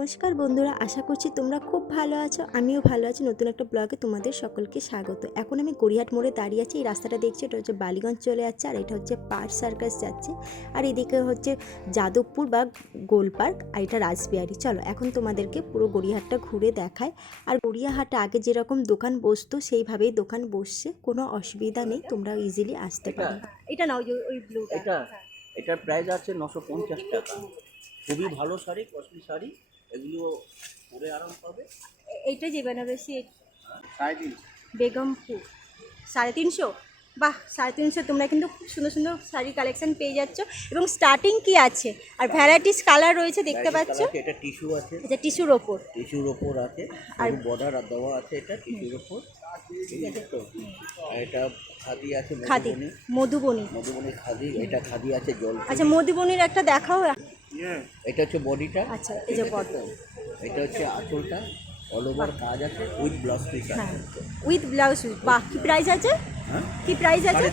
নমস্কার বন্ধুরা, আশা করছি তোমরা খুব ভালো আছো। আমিও ভালো আছি। নতুন একটা ব্লগে তোমাদের সকলকে স্বাগত। এখন আমি গড়িয়াহাট মোড়ে দাঁড়িয়ে আছি। এই রাস্তাটা দেখছি, এটা হচ্ছে বালিগঞ্জ চলে যাচ্ছে, আর এটা হচ্ছে পার্ক সার্কাস যাচ্ছে, আর এদিকে হচ্ছে যাদবপুর বা গোল পার্ক, আর এটা রাসবিহারি। চলো এখন তোমাদেরকে পুরো গড়িয়াহাটটা ঘুরে দেখায়। আর গড়িয়াহাটে আগে যেরকম দোকান বসতো সেইভাবেই দোকান বসছে, কোনো অসুবিধা নেই, তোমরা ইজিলি আসতে পারো। এটা নাও, ওই ব্লুটা। এটার প্রাইস আছে 950 টাকা। খুবই ভালো শাড়ি, কস্টলি শাড়ি, এগুলো পরে আরাম পাবে। এইটা যে বেনারসি 350 বেগমপুর 350। বাহ, 350 তোমরা কিন্তু খুব সুন্দর সুন্দর শাড়ি কালেকশন পেয়ে যাচ্ছ। এবং স্টার্টিং কি আছে, আর ভ্যারাইটিস কালার রয়েছে দেখতে পাচ্ছ। এটা টিস্যু আছে, এটা টিস্যুর ওপর, টিস্যুর ওপর আছে, আর বর্ডার দেওয়া আছে, এটা টিস্যুর ওপর। ঠিক আছে তো? আর এটা খাদি আছে, খাদি মধুবনী। মধুবনী খাদি, এটা খাদি আছে জল। আচ্ছা, মধুবনীর একটা দেখাও। এটা হচ্ছে বডিটা। আচ্ছা, এই যে বডি। এটা হচ্ছে আঁচলটা, অল ওভার কাজ আছে উইথ ব্লাউজ পিস আছে। হ্যাঁ, উইথ ব্লাউজ পিস। বাহ, কি প্রাইস আছে? হ্যাঁ, কি প্রাইস আছে?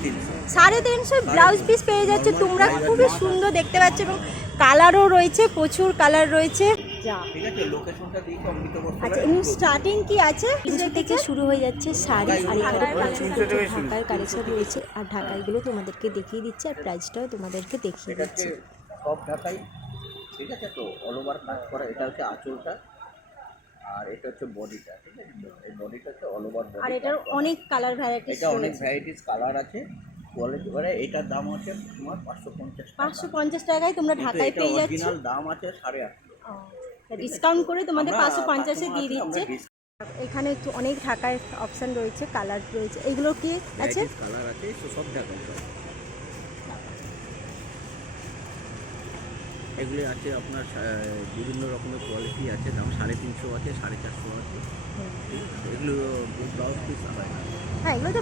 350 ব্লাউজ পিস পেয়ে যাচ্ছে তোমরা। খুবই সুন্দর দেখতে পাচ্ছ, এবং কালারও রয়েছে, প্রচুর কালার রয়েছে। যা, ঠিক আছে, লোকেশনটা দিয়ে কমপ্লিট করতে আচ্ছা, এবং স্টার্টিং কি আছে? তিনশো থেকে শুরু হয়ে যাচ্ছে শাড়ি, আর এখানে প্রচুর প্রচুর ঢাকার কালেকশন রয়েছে, আর ঢাকাইগুলো তোমাদেরকে দেখিয়ে দিচ্ছে, আর প্রাইসটাও তোমাদেরকে দেখিয়ে এটা দিচ্ছে। হচ্ছে সব ঢাকাই। ঠিক আছে তো, অল ওভার কাজ করা। এটা হচ্ছে আঁচলটা, আর এটা হচ্ছে বডিটা। ঠিক আছে তো, এই বডিটা হচ্ছে অল ওভার বডি। আর এটার অনেক কালার ভ্যারাইটিস এটা অনেক ভ্যারাইটিস কালার আছে, কোয়ালিটি করে। এটার দাম আছে তোমার 550 টাকা। 550 টাকায় তোমরা ঢাকায় পেয়ে যাচ্ছ। অরিজিনাল দাম আছে 850। ডিসকাউন্ট করে তোমাদের 550 এ দিয়ে আমরা দিচ্ছে। এখানে একটু অনেক ঢাকার অপশন রয়েছে, কালার রয়েছে। এগুলো কি আছে? কালার আছে, সব ঢাকাই সব। এগুলি আছে আপনার বিভিন্ন রকমের কোয়ালিটি আছে, দাম 350 আছে, 450 আছে। ঠিক আছে, এগুলো ব্লাউজ পিস হয় না। হ্যাঁ, এগুলো তো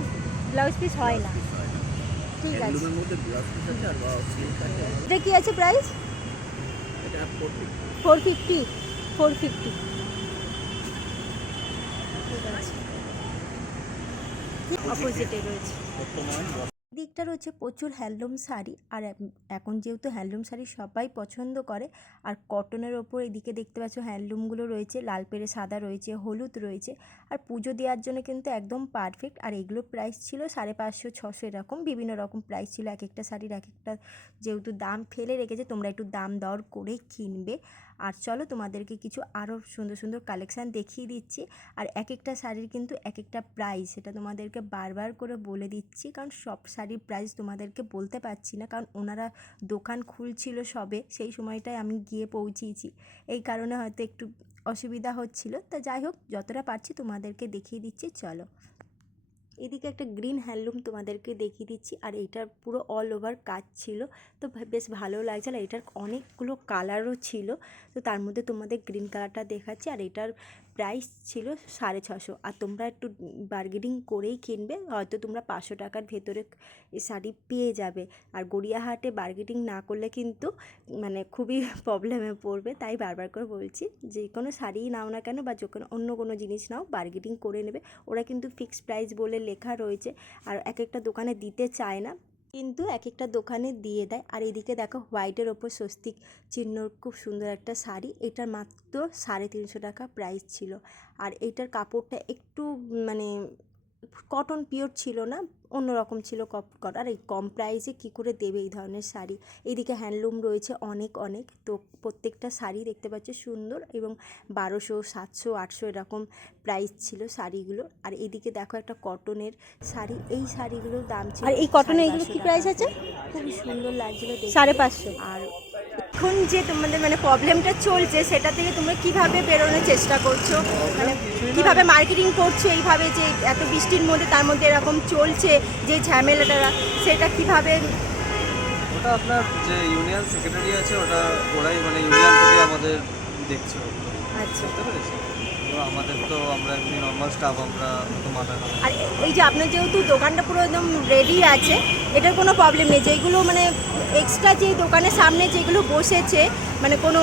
ব্লাউজ পিস হয় না। পিস হয় না। ঠিক আছে, এগুলোর মধ্যে ব্লাউজ পিস আছে আর সিল্ক আছে। এটা কি আছে প্রাইস? এটা 40। 450। 450। ঠিক আছে, অপোজিটে রয়েছে। দিকটা রয়েছে প্রচুর হ্যান্ডলুম শাড়ি, আর এখন যেহেতু হ্যান্ডলুম শাড়ি সবাই পছন্দ করে, আর কটনের ওপর এদিকে দেখতে পাচ্ছ হ্যান্ডলুমগুলো রয়েছে, লাল পেরে সাদা রয়েছে, হলুদ রয়েছে, আর পুজো দেওয়ার জন্য কিন্তু একদম পারফেক্ট। আর এগুলোর প্রাইস ছিল 550, 600 এরকম বিভিন্ন রকম প্রাইস ছিল। এক একটা শাড়ির এক একটা যেহেতু দাম ফেলে রেখেছে, তোমরা একটু দাম দর করেই কিনবে। আর চলো তোমাদেরকে কিছু আরও সুন্দর সুন্দর কালেকশান দেখিয়ে দিচ্ছি। আর এক একটা শাড়ির কিন্তু এক একটা প্রাইস, সেটা তোমাদেরকে বারবার করে বলে দিচ্ছি, কারণ সব শাড়ির প্রাইস তোমাদেরকে বলতে পারছি না, কারণ ওনারা দোকান খুলছিল সবে, সেই সময়টায় আমি গিয়ে পৌঁছিয়েছি, এই কারণে হয়তো একটু অসুবিধা হচ্ছিল। তা যাই হোক, যতটা পারছি তোমাদেরকে দেখিয়ে দিচ্ছি। চলো, এদিকে একটা গ্রিন হ্যান্ডলুম তোমাদেরকে দেখিয়ে দিচ্ছি, আর এইটার পুরো অল ওভার কাজ ছিল, তো বেশ ভালো লাগছে। আর এটার অনেকগুলো কালারও ছিল, তো তার মধ্যে তোমাদের গ্রিন কালারটা দেখাচ্ছি। আর এটার প্রাইস ছিল 650, আর তোমরা একটু বার্গেনিং করেই কিনবে, হয়তো তোমরা 500 টাকার ভেতরে এই শাড়ি পেয়ে যাবে। আর গড়িয়াহাটে বার্গেনিং না করলে কিন্তু মানে খুবই প্রবলেমে পড়বে, তাই বারবার করে বলছি, যে কোনো শাড়িই নাও না কেন বা যে কোনো অন্য কোনো জিনিস নাও, বার্গেনিং করে নেবে। ওরা কিন্তু ফিক্সড প্রাইস বলে লেখা রয়েছে, আর এক একটা দোকানে দিতে চায় না, কিন্তু এক একটা দোকানে দিয়ে দেয়। আর এদিকে দেখো হোয়াইটের ওপর স্বস্তিক চিহ্নর খুব সুন্দর একটা শাড়ি, এটার মাত্র 350 টাকা প্রাইস ছিল। আর এইটার কাপড়টা একটু মানে কটন পিওর ছিল না, অন্যরকম ছিল কটন। আর এই কম প্রাইসে কী করে দেবে এই ধরনের শাড়ি? এইদিকে হ্যান্ডলুম রয়েছে অনেক অনেক, তো প্রত্যেকটা শাড়ি দেখতে পাচ্ছ সুন্দর, এবং 1200, 700, 800 এরকম প্রাইস ছিল শাড়িগুলো। আর এদিকে দেখো একটা কটনের শাড়ি, এই শাড়িগুলোর দাম ছিল। আর এই কটনে এগুলো কি প্রাইস আছে? খুবই সুন্দর লাগছিল দেখতে। 550। আর এখন যে তোমাদের মানে প্রবলেমটা চলছে, সেটা থেকে তোমরা কিভাবে বেরোনোর চেষ্টা করছো, মানে কিভাবে মার্কেটিং করছো এইভাবে, যে এত বৃষ্টির মধ্যে তার মধ্যে এরকম চলছে যে ঝামেলাটা, সেটা কিভাবে? ওটা আপনার যে ইউনিয়ন সেক্রেটারি আছে, ওরাই মানে ইউনিয়ন থেকে আমাদের দেখছে। আচ্ছা, বুঝতে পেরেছি। তো আমাদের তো আমরা এমনি নর্মাল স্টাফ, আমরা তো মাথা না। আর এই যে আপনার যেহেতু দোকানটা পুরো একদম রেডি আছে, এটার কোনো প্রবলেম নেই। যেগুলো মানে এক্সট্রা যে দোকানের সামনে যেগুলো বসেছে, মানে কোনো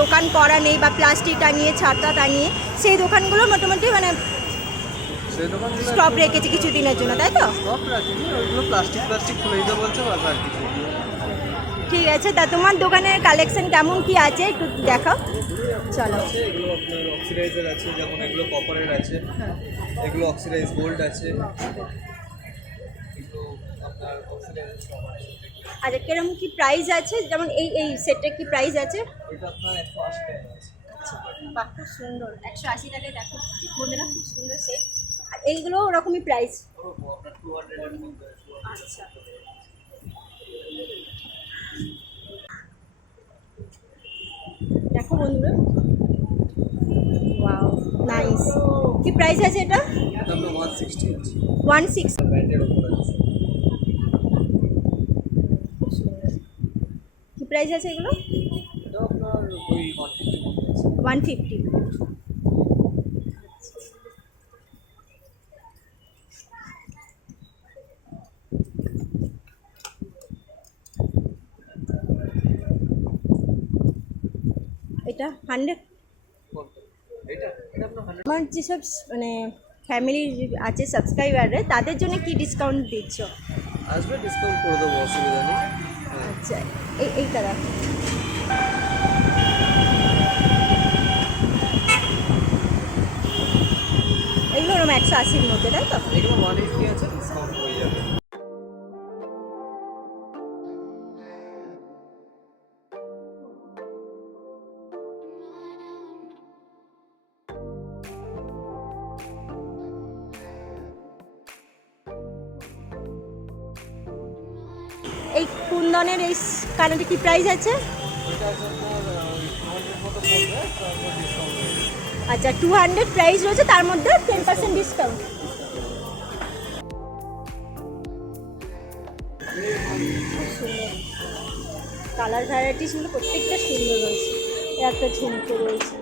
দোকান করা নেই বা প্লাস্টিক টাঙিয়ে, ছাতা টাঙিয়ে, সেই দোকানগুলো মোটামুটি মানে সেই দোকানগুলো স্টপ রেখেছে কিছু দিনের জন্য, তাই তো? স্টপ রাখিনি, ওইগুলো প্লাস্টিক খুলে দিতে বলছে, বাস আর কিছু। ঠিক আছে, তা তোমার দোকানের কালেকশন কেমন কি আছে একটু দেখাও। চলো। আছে এগুলো আপনার অক্সিডাইজার আছে, যেমন এগুলো কপারের আছে, এগুলো অক্সিডাইজ গোল্ড আছে, এগুলো আপনার অক্সিডাইজার সব আছে। আচ্ছা, কিরকম কি প্রাইস আছে, যেমন এই সেটটা কি প্রাইস আছে? এটা আপনার 180 টাকা আছে। আচ্ছা, বাহ, খুব সুন্দর, 180 টাকায় দেখো বন্ধুরা, খুব সুন্দর সেট। আর এইগুলো ওরকমই প্রাইস? আপনার 200 এর মধ্যে আছে। আচ্ছা, দেখো বন্ধুরা, ওয়াও নাইস। কি প্রাইস আছে এটা? এটা আপনার 160 আছে। 16। ব্র্যান্ডের উপর আছে। কি প্রাইস আছে এগুলো? এটা আপনার ওই 150 এর মধ্যে আছে। 150। এটা 100। এটা আপনার 100 আমার যেসব মানে ফ্যামিলি আছে সাবস্ক্রাইবারে, তাদের জন্য কি ডিসকাউন্ট দিচ্ছ? আসবে, ডিসকাউন্ট করে দেবো, অসুবিধা নেই। হ্যাঁ। আচ্ছা, এইটা দেখো। এগুলো ওরকম 180-র মধ্যে, তাই তো? এগুলো 180 আছে, ডিসকাউন্ট হয়ে যাবে। এই কুন্দনের এই কানেরটা কি প্রাইস আছে? এটা আছে আপনার 200 মতো পড়বে, তারপর ডিসকাউন্ট হয়ে যাবে। আচ্ছা, 200 প্রাইস রয়েছে, তার মধ্যে 10% ডিসকাউন্ট। কালার ভ্যারাইটিস গুলো প্রত্যেকটা সুন্দর রয়েছে। একটা ঝুমকো রয়েছে।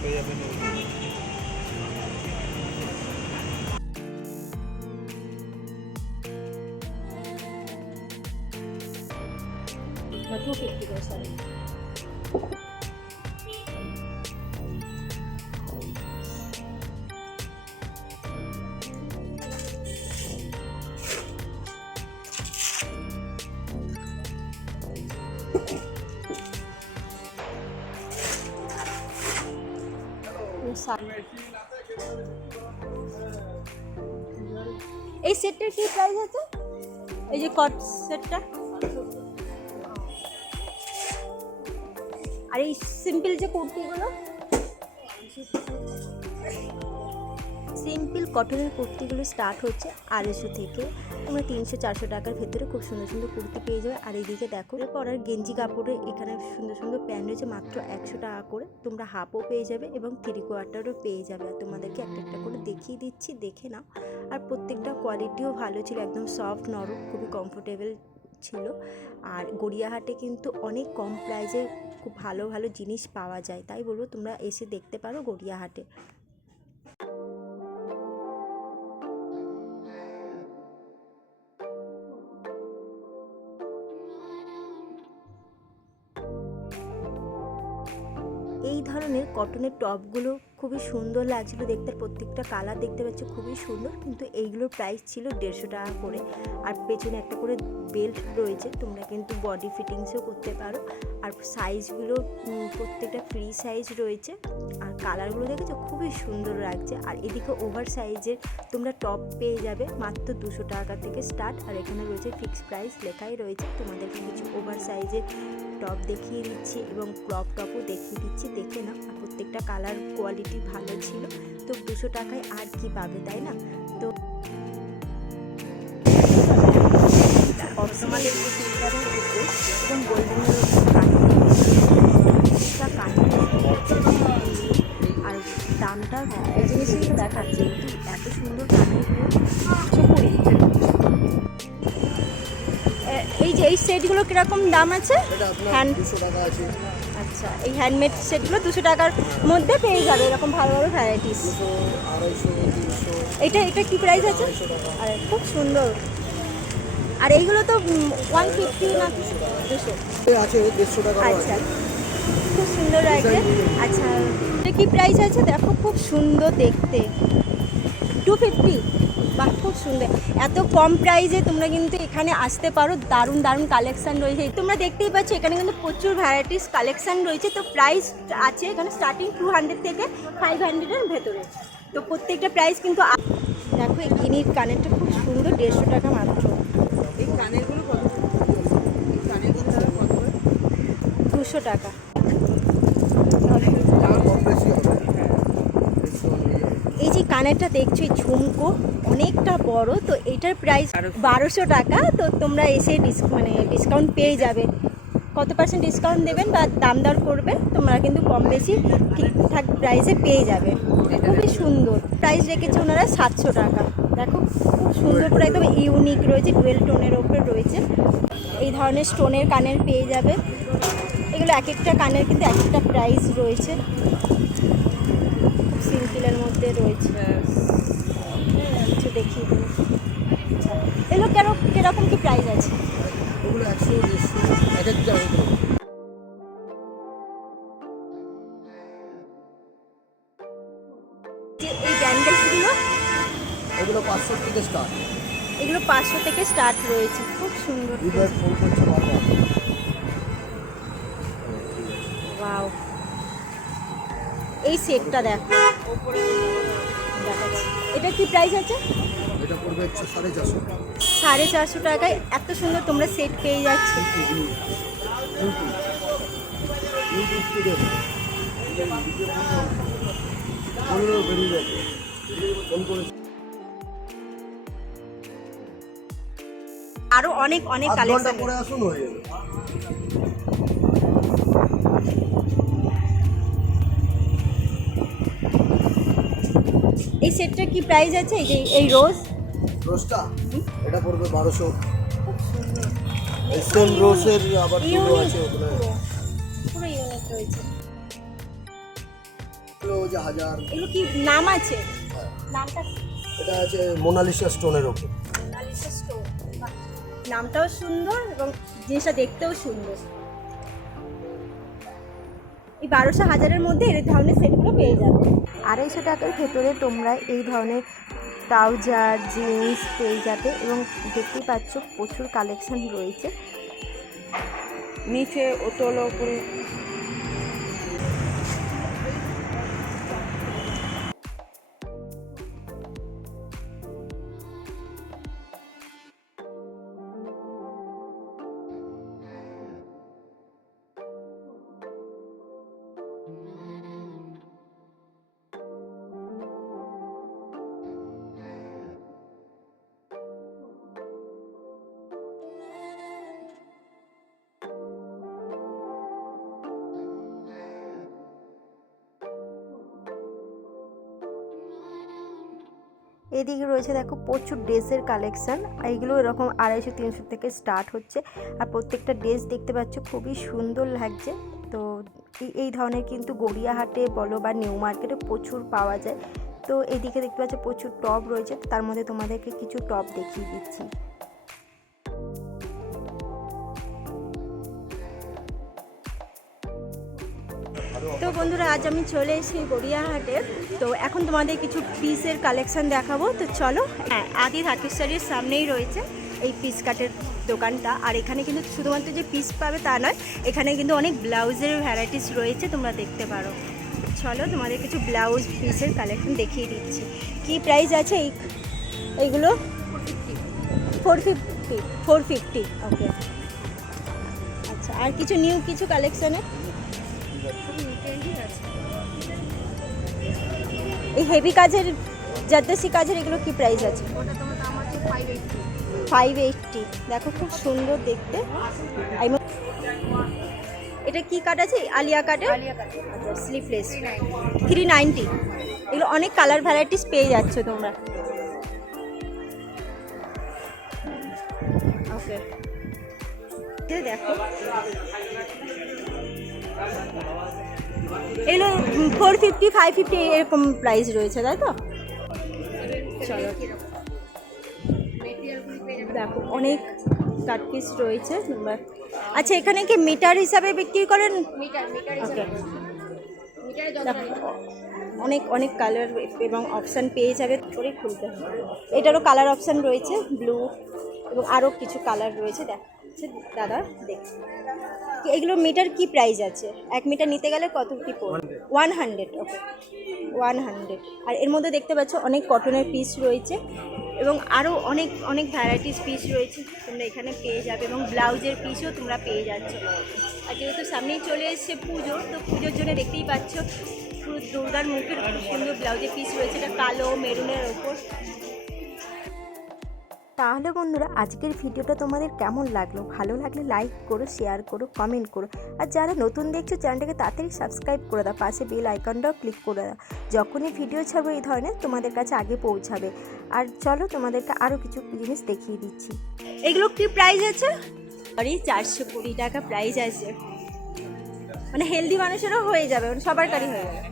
পেয়ে যাবেন। বা 250 করে, সরি। এই সেটটার কি প্রাইস আছে? এই যে কট সেটটা, আর এই সিম্পল যে কুর্তিগুলো? সিম্পল কটনের কুর্তিগুলো স্টার্ট হচ্ছে 250 থেকে। তোমরা 300-400 টাকার ভেতরে খুব সুন্দর সুন্দর কুর্তি পেয়ে যাবে। আর এইদিকে দেখো পরার গেঞ্জি কাপড়ে এখানে সুন্দর সুন্দর প্যান্ট রয়েছে মাত্র 100 টাকা করে। তোমরা হাফও পেয়ে যাবে এবং 3/4ও পেয়ে যাবে। আর তোমাদেরকে একটা একটা করে দেখিয়ে দিচ্ছি, দেখে নাও। আর প্রত্যেকটা কোয়ালিটিও ভালো ছিল, একদম সফট নরম, খুবই কমফোর্টেবল ছিল। আর গড়িয়াহাটে কিন্তু অনেক কম প্রাইসে খুব ভালো ভালো জিনিস পাওয়া যায়, তাই বলবো তোমরা এসে দেখতে পারো গড়িয়াহাটে। এই ধরনের কটনের টপগুলো খুবই সুন্দর লাগছিল দেখতে, প্রত্যেকটা কালার দেখতে পাচ্ছ খুবই সুন্দর। কিন্তু এইগুলোর প্রাইস ছিল 150 টাকা করে। আর পেছনে একটা করে বেল্ট রয়েছে, তোমরা কিন্তু বডি ফিটিংসও করতে পারো। আর সাইজগুলো প্রত্যেকটা ফ্রি সাইজ রয়েছে। আর কালারগুলো দেখেছো খুবই সুন্দর লাগছে। আর এদিকে ওভার সাইজের তোমরা টপ পেয়ে যাবে মাত্র 200 টাকা থেকে স্টার্ট। আর এখানে রয়েছে ফিক্সড প্রাইস লেখাই রয়েছে। তোমাদেরকে কিছু ওভার সাইজের টপ দেখিয়ে দিচ্ছি এবং ক্রপ টপও দেখিয়ে দিচ্ছি, দেখে নাও। আর প্রত্যেকটা কালার কোয়ালিটি ভালো ছিল। তো 200 টাকায় আর কি পাবে, তাই না? তো তোমাদের সিলভারের উপর এবং গোল্ডেনের আর দামটা এই জিনিসগুলো দেখাচ্ছে, এত সুন্দর এই যে এই সেটগুলো কিরকম দাম আছে? এটা আপনার হ্যান্ড 200 টাকা আছে। আচ্ছা, এই হ্যান্ডমেড সেটগুলো 200 টাকার মধ্যে পেয়ে যাবে, এরকম ভালো ভালো ভ্যারাইটিস। 200, 250, 300। এটা কি প্রাইস আছে? আর খুব সুন্দর। আর এইগুলো তো 150 না 200 আছে, 150 টাকা আচ্ছা, খুব সুন্দর লাগছে। আচ্ছা, এটা কি প্রাইস আছে? দেখো খুব সুন্দর দেখতে। 250, বাহ খুব সুন্দর। এত কম প্রাইসে তোমরা কিন্তু এখানে আসতে পারো, দারুণ দারুণ কালেকশান রয়েছে। তোমরা দেখতেই পাচ্ছ এখানে কিন্তু প্রচুর ভ্যারাইটিস কালেকশান রয়েছে। তো প্রাইস আছে এখানে স্টার্টিং 200 থেকে 500-এর ভেতরে। তো প্রত্যেকটা প্রাইস কিন্তু দেখো এই গিনির কানেরটা খুব সুন্দর, 150 টাকা মাত্র। এই কানেরগুলো কত? এই কানেরগুলো তারা কত করে? 200 টাকা। দাম কম বেশি হবে। এই যে কানেরটা দেখছো, এই ঝুমকো অনেকটা বড়, তো এটার প্রাইস 1200 টাকা। তো তোমরা এসে ডিসকাউন্ট পেয়ে যাবে। কত % ডিসকাউন্ট দেবেন বা দাম দর করবে, তোমরা কিন্তু কম বেশি ঠিকঠাক প্রাইসে পেয়ে যাবে। খুবই সুন্দর প্রাইস রেখেছে ওনারা 700 টাকা। দেখো খুব সুন্দর করে একদম ইউনিক রয়েছে, ডুয়েল টোনের ওপরে রয়েছে। এই ধরনের স্টোনের কানের পেয়ে যাবে। এগুলো এক একটা কানের কিন্তু এক একটা প্রাইস রয়েছে। সিম্পলের মধ্যে রয়েছে, কিছু দেখিয়ে দিন। এগুলো কিরকম কি প্রাইস আছে? ওগুলো 100, 150, এক একটা দাম। যে এই ব্যান্ডেলসগুলো, ওগুলো 500 থেকে স্টার্ট। এগুলো 500 থেকে স্টার্ট রয়েছে। খুব সুন্দর। দুধের ফোন করছে বারবার। ওয়াও, এই সেটটা দেখো, এটা কি প্রাইস আছে? এটা পড়বে 450। 450 টাকায় এত সুন্দর তোমরা সেট পেয়ে যাচ্ছ। ইউটিউব থেকে বললো বেরিয়ে যাবে, ফোন করে। আরো অনেক অনেক আধ ঘন্টা কালেকশন। পরে আসুন, হয়ে যাবে। এই সেটটা কি প্রাইস আছে? এই যে এই রোজ রোজটা এটা পড়বে 1200। সেম রোজের আবার দুটো আছে ওখানে, পুরো ইউনিক রয়েছে। এগুলো যে 1000। এগুলো কি নাম আছে? নামটা এটা আছে মোনালিসা স্টোনের ওপর। Mona Lisa stone. বাহ, নামটাও সুন্দর এবং জিনিসটা দেখতেও সুন্দর। এই 1200-1000-এর মধ্যে এই ধরনের সেটগুলো পেয়ে যাবে। 250 টাকার ভেতরে তোমরা এই ধরনের ট্রাউজার জিন্স পেয়ে যাবে এবং দেখতেই পাচ্ছ প্রচুর কালেকশন রয়েছে। নিচে ওতল উপরে এদিকে রয়েছে দেখো প্রচুর ড্রেসের কালেকশন। এইগুলো এরকম 250-300 থেকে স্টার্ট হচ্ছে। আর প্রত্যেকটা ড্রেস দেখতে পাচ্ছ খুবই সুন্দর লাগছে। তো এই ধরনের কিন্তু গড়িয়াহাটে বলো বা নিউ মার্কেটে প্রচুর পাওয়া যায়। তো এইদিকে দেখতে পাচ্ছ প্রচুর টপ রয়েছে, তার মধ্যে তোমাদেরকে কিছু টপ দেখিয়ে দিচ্ছি। তো বন্ধুরা, আজ আমি চলে এসেছি গড়িয়াহাটে। তো এখন তোমাদের কিছু পিসের কালেকশন দেখাবো। তো চলো। হ্যাঁ, আদি ধাকেশ্বরীর সামনেই রয়েছে এই পিস কাটের দোকানটা। আর এখানে কিন্তু শুধুমাত্র যে পিস পাবে তা নয়, এখানে কিন্তু অনেক ব্লাউজের ভ্যারাইটিস রয়েছে, তোমরা দেখতে পারো। চলো তোমাদের কিছু ব্লাউজ পিসের কালেকশন দেখিয়ে দিচ্ছি। কি প্রাইস আছে এইগুলো? 450। ওকে, আচ্ছা। আর কিছু নিউ কিছু কালেকশানে এই হেভি কাজের জারদোসি কাজের এগুলো কি প্রাইস আছে? 580। দেখো খুব সুন্দর দেখতে। এটা কি কাট আছে? আলিয়া কাটের। আচ্ছা, স্লিভলেস 390। এগুলো অনেক কালার ভ্যারাইটিস পেয়ে যাচ্ছ তোমরা। ওকে, দেখো এগুলো 450, 550 এরকম প্রাইস রয়েছে, তাই তো? চলো দেখো অনেক কাট পিস রয়েছে। আচ্ছা, এখানে কি মিটার হিসাবে বিক্রি করেন? ওকে, অনেক অনেক কালার এবং অপশান পেয়ে যাবে করে খুলতে হবে। এটারও কালার অপশান রয়েছে ব্লু এবং আরও কিছু কালার রয়েছে দেখাচ্ছে দাদা দেখ। এগুলো মিটার কি প্রাইস আছে? 1 মিটার নিতে গেলে কত কি পড়বে? 100। ওকে 100। আর এর মধ্যে দেখতে পাচ্ছ অনেক কটনের পিস রয়েছে এবং আরও অনেক অনেক ভ্যারাইটিস পিস রয়েছে তোমরা এখানে পেয়ে যাবে এবং ব্লাউজের পিসও তোমরা পেয়ে যাচ্ছ। আর যেহেতু সামনেই চলে এসছে পুজো, তো পুজোর জন্য দেখতেই পাচ্ছ পুরো দুর্গার মুখের খুব সুন্দর ব্লাউজের পিস রয়েছে, এটা কালো মেরুনের ওপর। তাহলে বন্ধুরা আজকের ভিডিওটা তোমাদের কেমন লাগলো? ভালো লাগলে লাইক করো, শেয়ার করো, কমেন্ট করো। আর যারা নতুন দেখছো চ্যানেলটাকে তাড়াতাড়ি সাবস্ক্রাইব করে দাও, পাশে বেল আইকনটাও ক্লিক করে দাও। যখনই ভিডিও ছাড়বো এই ধরনের তোমাদের কাছে আগে পৌঁছাবে। আর চলো তোমাদেরকে আরও কিছু জিনিস দেখিয়ে দিচ্ছি। এগুলো কি প্রাইস আছে? সরি 420 টাকা প্রাইস আছে, মানে হেলদি মানুষেরও হয়ে যাবে, মানে সবার কারই হয়ে যাবে।